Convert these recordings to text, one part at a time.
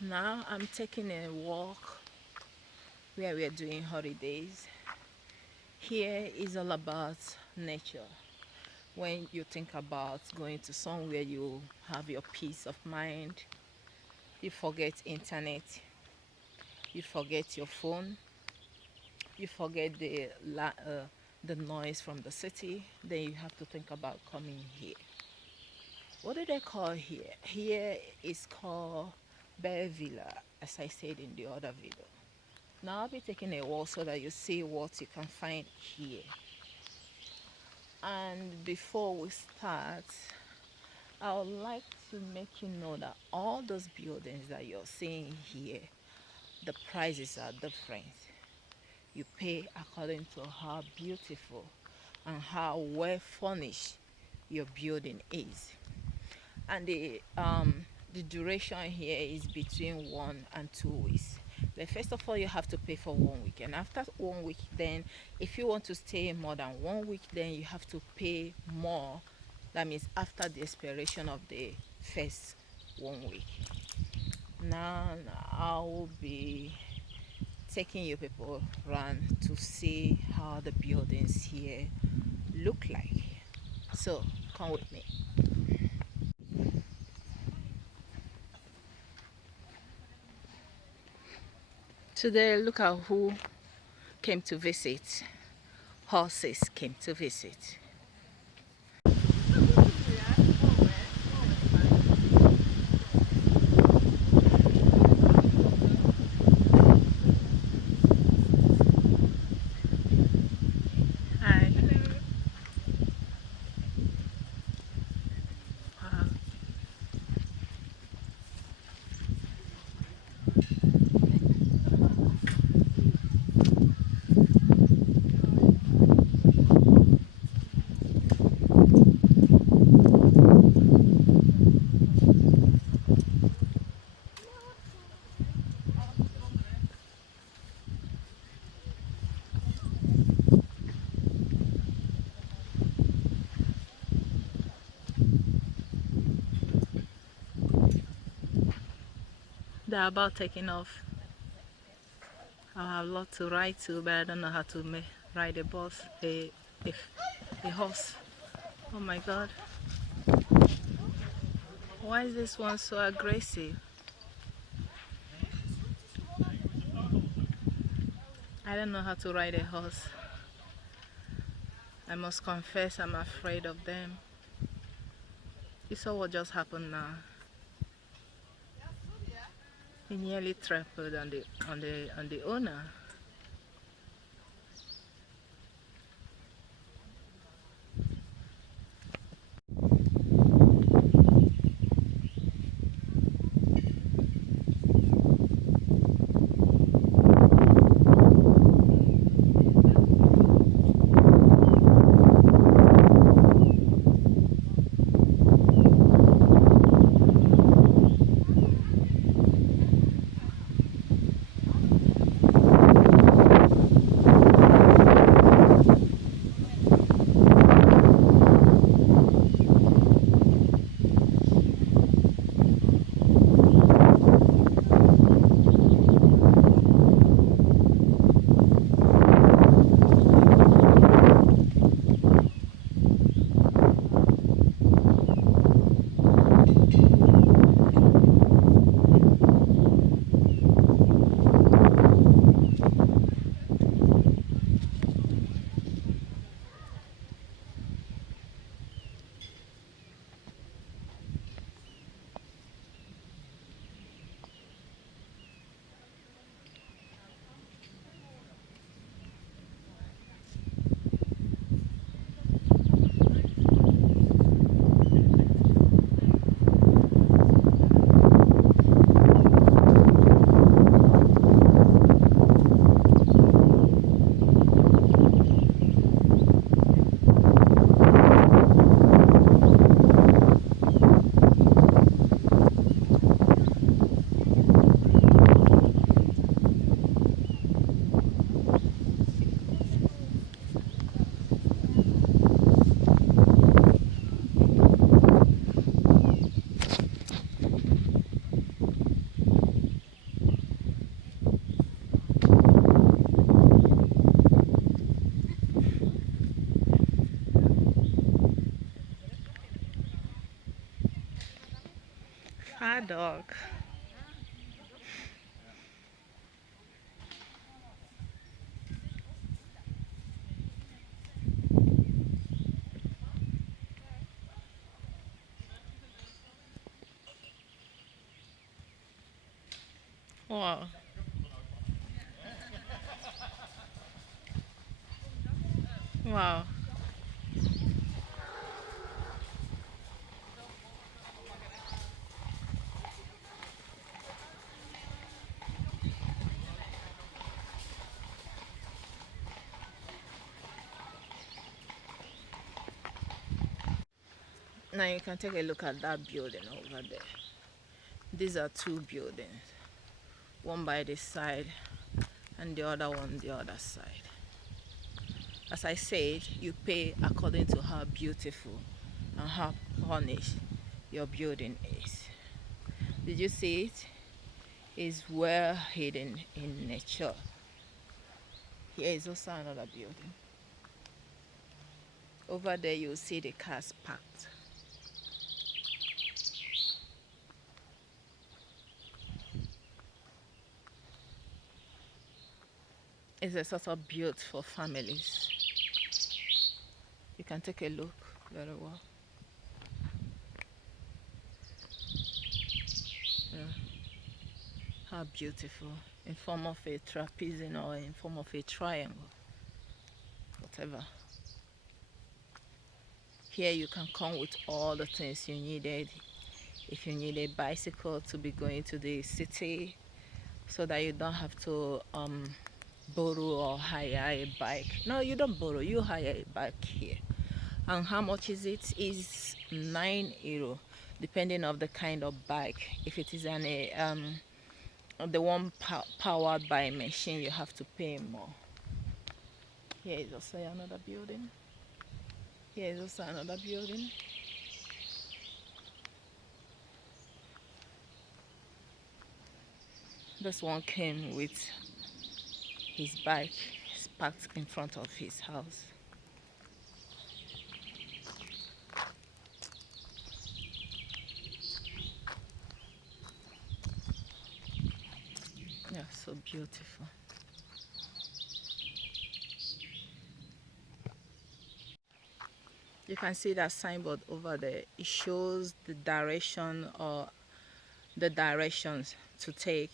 Now I'm taking a walk where we're doing holidays. Here is all about nature. When you think about going to somewhere you have your peace of mind, you forget internet, you forget your phone, you forget the noise from the city, then you have to think about coming here. What do they call here? Here is called Bear Villa, as I said in the other video. Now I'll be taking a walk so that you see what you can find here. And before we start, I would like to make you know that all those buildings that you're seeing here, the prices are different. You pay according to how beautiful and how well furnished your building is. And the duration here is between 1 and 2 weeks. But first of all, you have to pay for 1 week, and after 1 week, then if you want to stay more than 1 week, then you have to pay more. That means after the expiration of the first 1 week. Now I will be taking you people around to see how the buildings here look like. So come with me. Today, look at who came to visit. Horses came to visit. Hi. Wow. They're about taking off. I have a lot to ride to, but I don't know how to ride a bus, a, a horse. Oh my god. Why is this one so aggressive? I don't know how to ride a horse. I must confess I'm afraid of them. You saw what just happened now. He nearly trampled on the owner. Hi, dog. Wow. Wow. Now you can take a look at that building over there. These are two buildings, one by the side and the other one the other side. As I said, you pay according to how beautiful and how furnished your building is. Did you see it? It's well hidden in nature. Here is also another building. Over there you'll see the cars parked. It's a sort of built for families. You can take a look very well. Yeah. How beautiful. In form of a trapezium or in form of a triangle. Whatever. Here you can come with all the things you needed. If you need a bicycle to be going to the city so that you don't have to borrow or hire a bike. No, you don't borrow, you hire a bike here. And how much is it? Is €9 depending on the kind of bike. If it is the one powered by a machine, you have to pay more. Here is also another building. Here is also another building. This one came with his bike parked in front of his house. Yeah, so beautiful. You can see that signboard over there. It shows the direction or the directions to take.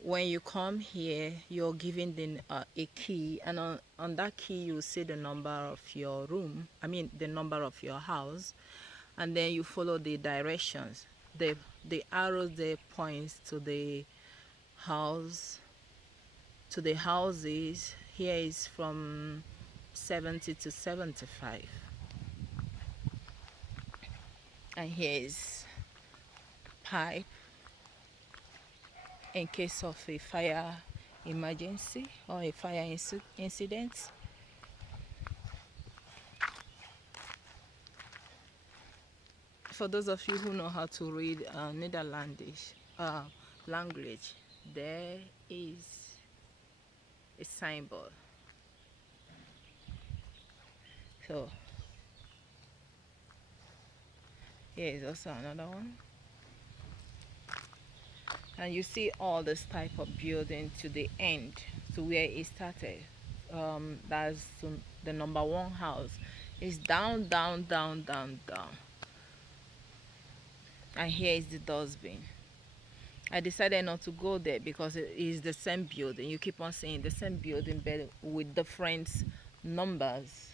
When you come here, you're given a key, and on that key you see the number of your room, I mean the number of your house, and then you follow the directions. The arrows there points to the house, to the houses. Here is from 70 to 75, and here is pipe in case of a fire emergency or a fire incident. For those of you who know how to read Netherlandish language, there is a symbol. So here is also another one. And you see all this type of building to the end, to where it started. That's the number one house. It's down, down, down, down, down. And here is the dustbin. I decided not to go there because it is the same building. You keep on saying the same building but with different numbers.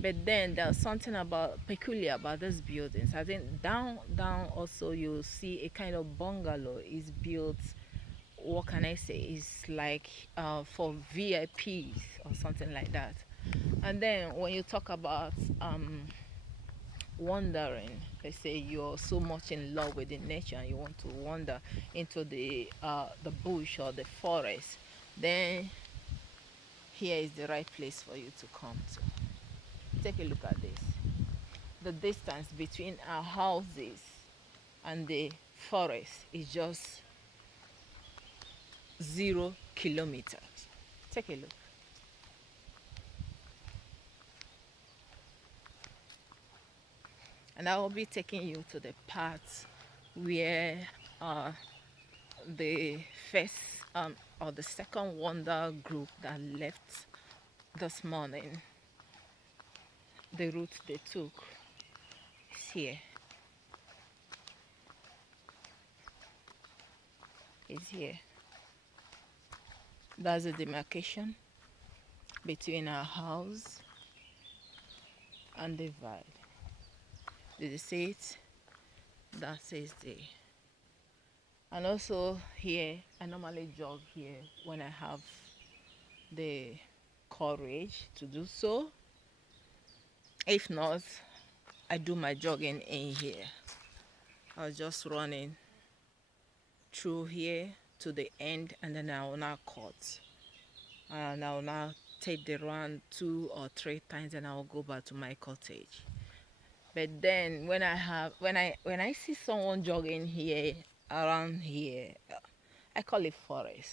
But then there's something about peculiar about these buildings. I think down also you see a kind of bungalow is built. What can I say? It's like for VIPs or something like that. And then when you talk about wandering, let's say you're so much in love with the nature and you want to wander into the bush or the forest, then here is the right place for you to come to. Take a look at this. The distance between our houses and the forest is just 0 kilometers. Take a look. And I will be taking you to the parts where uh, the first or the second wonder group that left this morning, the route they took is here. Is here. That's the demarcation between our house and the divide. Did you see it? That says there. And also here, I normally jog here when I have the courage to do so. If not, I do my jogging in here. I was just running through here to the end, and then I will now cut. And I will now take the run 2 or 3 times, and I will go back to my cottage. But then when I see someone jogging here around here, I call it forest.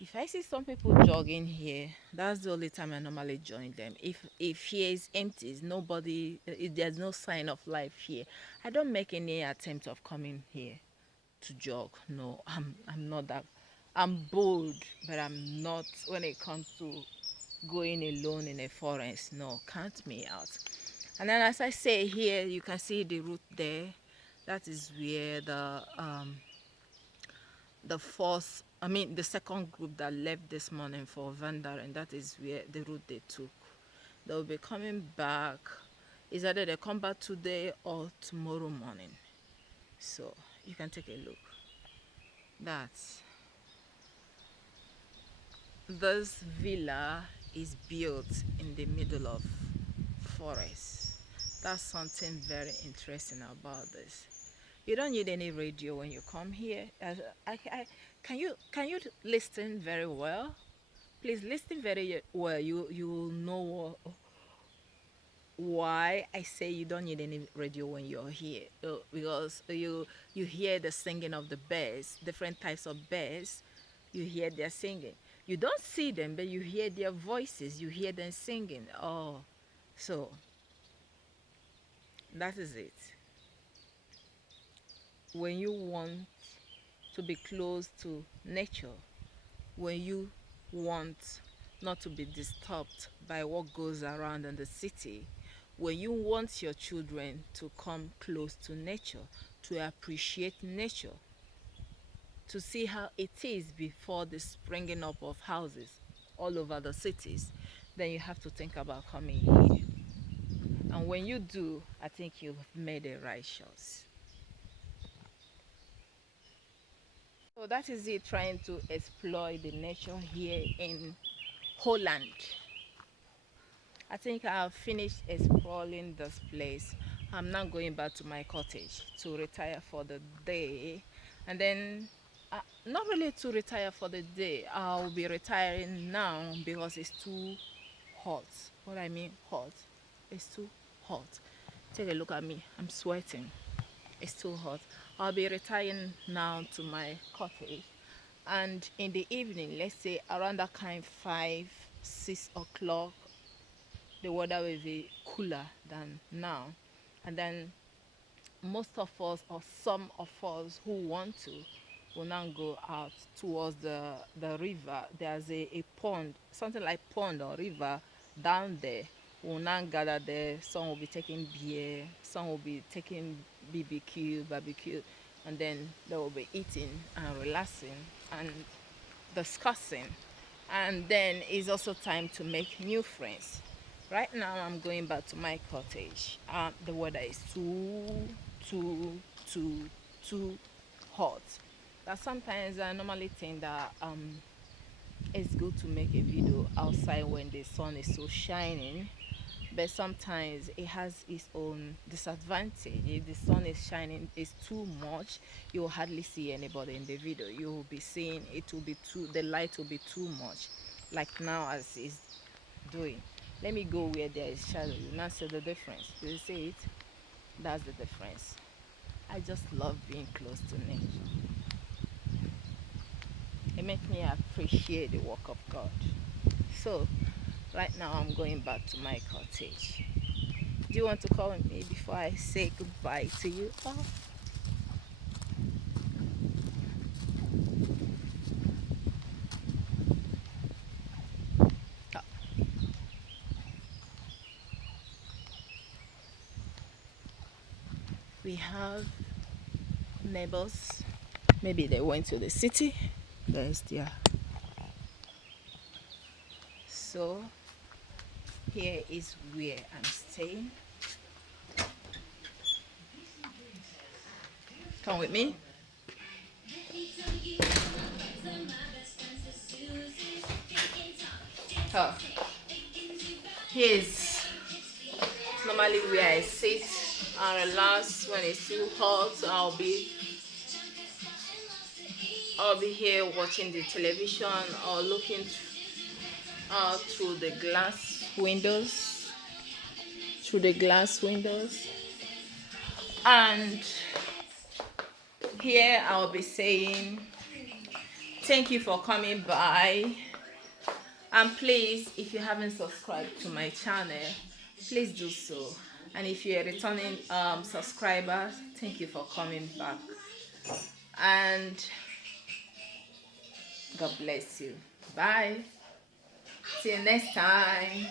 If I see some people jogging here, that's the only time I normally join them. If here is empty, if there's no sign of life here, I don't make any attempt of coming here to jog. No, I'm not that. I'm bold, but I'm not when it comes to going alone in a forest. No, count me out. And then, as I say here, you can see the route there. That is where the second group that left this morning for Vandar, and that is where the route they took. They'll be coming back. Is either they come back today or tomorrow morning. So you can take a look. That's this villa is built in the middle of forest. That's something very interesting about this. You don't need any radio when you come here. Can you listen very well? Please listen very well. You will know why I say you don't need any radio when you're here. Because you hear the singing of the birds, different types of birds. You hear their singing. You don't see them, but you hear their voices. You hear them singing. Oh, so that is it. When you want to be close to nature, when you want not to be disturbed by what goes around in the city, when you want your children to come close to nature, to appreciate nature, to see how it is before the springing up of houses all over the cities, then you have to think about coming here. And when you do, I think you've made a right choice. So that is it, trying to exploit the nature here in Holland. I think I've finished exploring this place. I'm now going back to my cottage to retire for the day. And then, not really to retire for the day, I'll be retiring now because it's too hot. What I mean, hot. It's too hot. Take a look at me. I'm sweating. It's too hot. I'll be retiring now to my cottage. And in the evening, let's say around that kind 5, 6 o'clock, the weather will be cooler than now. And then most of us, or some of us who want to, will now go out towards the river. There's a pond, something like pond or river down there. We'll now gather there. Some will be taking beer, some will be taking barbecue, and then they will be eating and relaxing and discussing. And then it's also time to make new friends. Right now, I'm going back to my cottage. The weather is too, too, too hot. That sometimes I normally think that it's good to make a video outside when the sun is so shining, but sometimes it has its own disadvantage. If the sun is shining, it's too much, you will hardly see anybody in the video. You will be seeing the light will be too much, like now as it's doing. Let me go where there is shadow. You now see the difference. Do you see it? That's the difference. I just love being close to nature. It makes me appreciate the work of God. So right now I'm going back to my cottage. Do you want to call me before I say goodbye to you? Oh. Oh. We have neighbors. Maybe they went to the city. There's their. So here is where I'm staying. Come with me. Oh. Here's normally where I sit and relax when it's too hot. I'll be here watching the television or looking out through the glass windows. And here I'll be saying thank you for coming by. And please, if you haven't subscribed to my channel, please do so. And if you're a returning subscriber, thank you for coming back. And God bless you. Bye. Till next time.